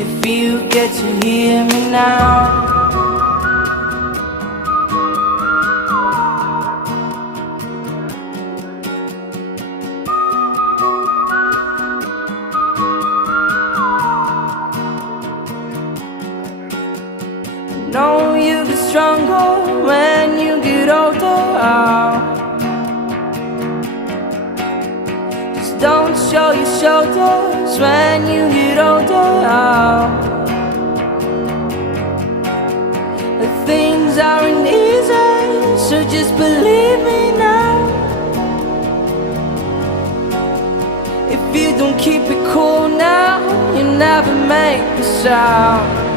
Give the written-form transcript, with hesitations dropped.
if you get to hear me now. Know you get stronger when you get older. Just don't show your shoulders when you get older. Things aren't easy, so just believe me now. If you don't keep it cool now, you never make a sound.